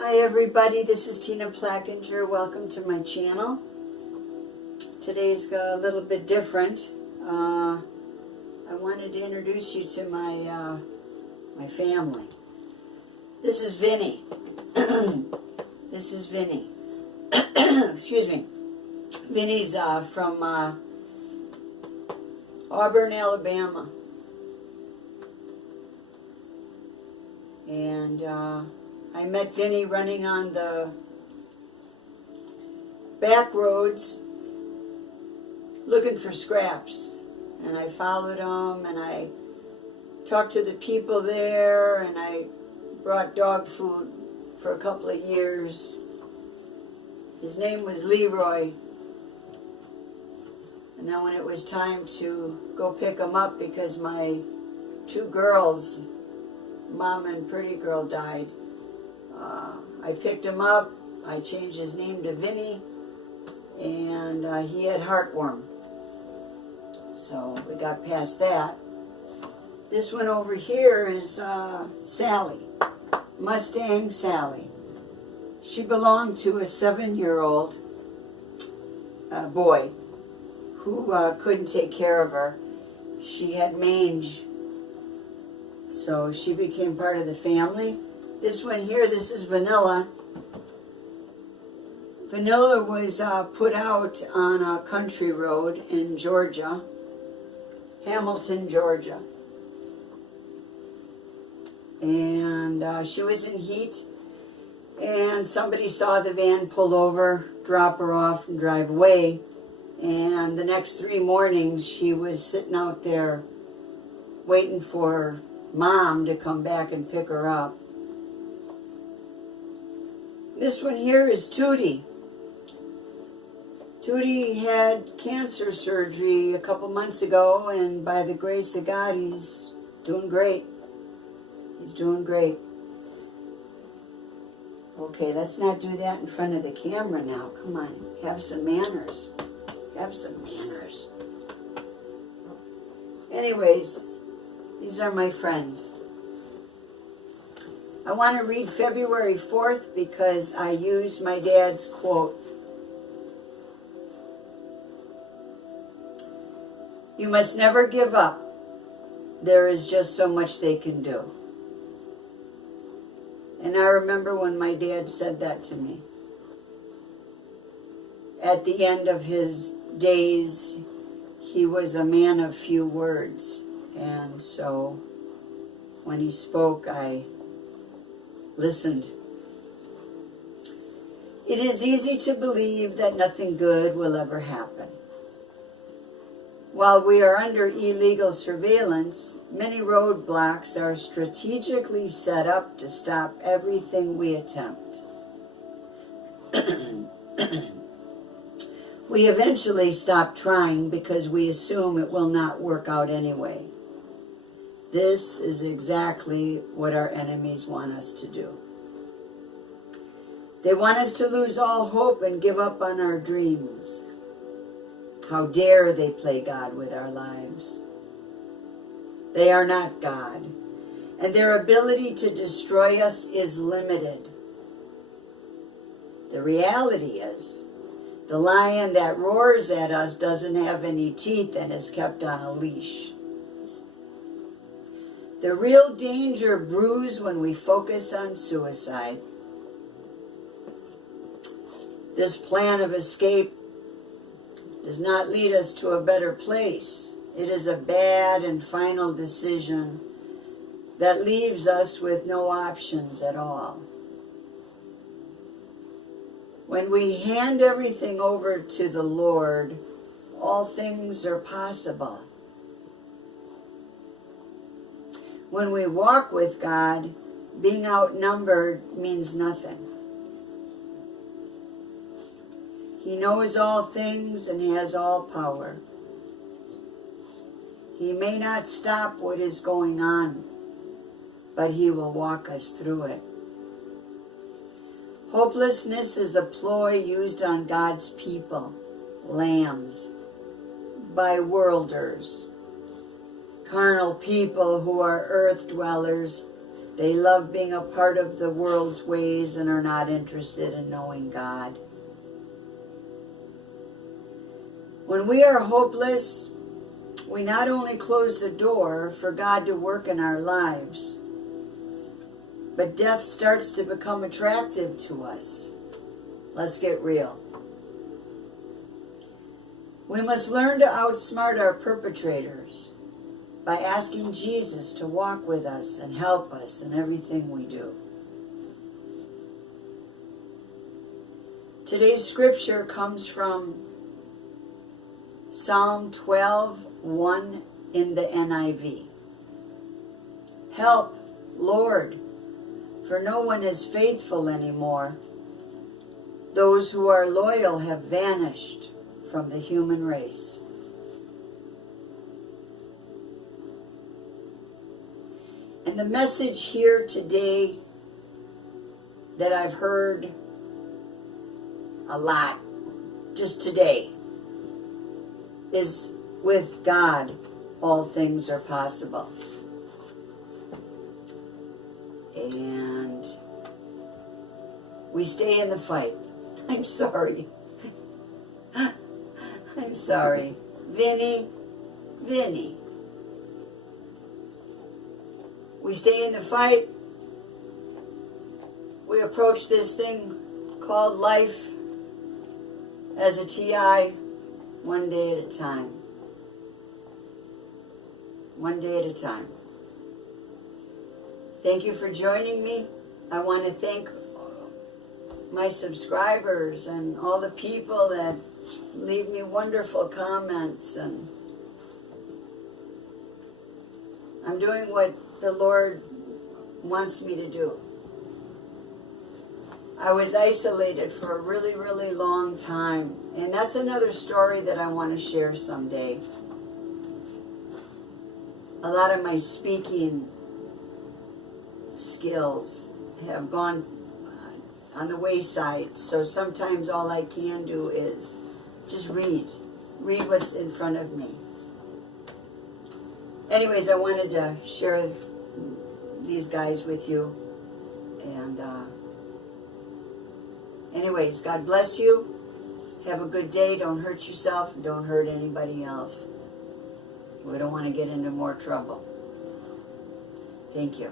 Hi everybody, this is Tina Plackinger. Welcome to my channel. Today's a little bit different. I wanted to introduce you to my family. This is Vinny. This is Vinny. Excuse me. Vinny's from Auburn, Alabama. And I met Vinny running on the back roads looking for scraps. And I followed him and I talked to the people there and I brought dog food for a couple of years. His name was Leroy. And then when it was time to go pick him up because my two girls, Mom and Pretty Girl, died, I picked him up. I changed his name to Vinny, and he had heartworm. So we got past that. This one over here is Sally, Mustang Sally. She belonged to a 7-year-old boy who couldn't take care of her. She had mange, so she became part of the family. This one here, this is Vanilla. Vanilla was put out on a country road in Georgia, Hamilton, Georgia. And she was in heat, and somebody saw the van pull over, drop her off, and drive away. And the next 3 mornings, she was sitting out there waiting for Mom to come back and pick her up. This one here is Tootie. Tootie had cancer surgery a couple months ago, and by the grace of God, he's doing great. He's doing great. Okay, let's not do that in front of the camera now. Come on, have some manners. Have some manners. Anyways, these are my friends. I want to read February 4th because I used my dad's quote. You must never give up. There is just so much they can do. And I remember when my dad said that to me. At the end of his days, he was a man of few words. And so when he spoke, I listened. It is easy to believe that nothing good will ever happen. While we are under illegal surveillance, many roadblocks are strategically set up to stop everything we attempt. We eventually stop trying because we assume it will not work out anyway. This is exactly what our enemies want us to do. They want us to lose all hope and give up on our dreams. How dare they play God with our lives? They are not God, and their ability to destroy us is limited. The reality is, the lion that roars at us doesn't have any teeth and is kept on a leash. The real danger brews when we focus on suicide. This plan of escape does not lead us to a better place. It is a bad and final decision that leaves us with no options at all. When we hand everything over to the Lord, all things are possible. When we walk with God, being outnumbered means nothing. He knows all things and has all power. He may not stop what is going on, but he will walk us through it. Hopelessness is a ploy used on God's people, lambs, by worlders, carnal people who are earth dwellers They love being a part of the world's ways and are not interested in knowing God. When we are hopeless, we not only close the door for God to work in our lives, but death starts to become attractive to us. Let's get real. We must learn to outsmart our perpetrators by asking Jesus to walk with us and help us in everything we do. Today's scripture comes from Psalm 12:1 in the NIV. Help, Lord, for no one is faithful anymore. Those who are loyal have vanished from the human race. And the message here today that I've heard a lot just today is, with God, all things are possible. And we stay in the fight. I'm sorry. I'm sorry. Vinny. We stay in the fight. We approach this thing called life as a TI, one day at a time. One day at a time. Thank you for joining me. I want to thank my subscribers and all the people that leave me wonderful comments, and I'm doing what the Lord wants me to do. I was isolated for a really, really long time, and that's another story that I want to share someday. A lot of my speaking skills have gone on the wayside, so sometimes all I can do is just read what's in front of me. Anyways, I wanted to share these guys with you, and anyways, God bless you. Have a good day. Don't hurt yourself, and don't hurt anybody else. We don't want to get into more trouble. Thank you.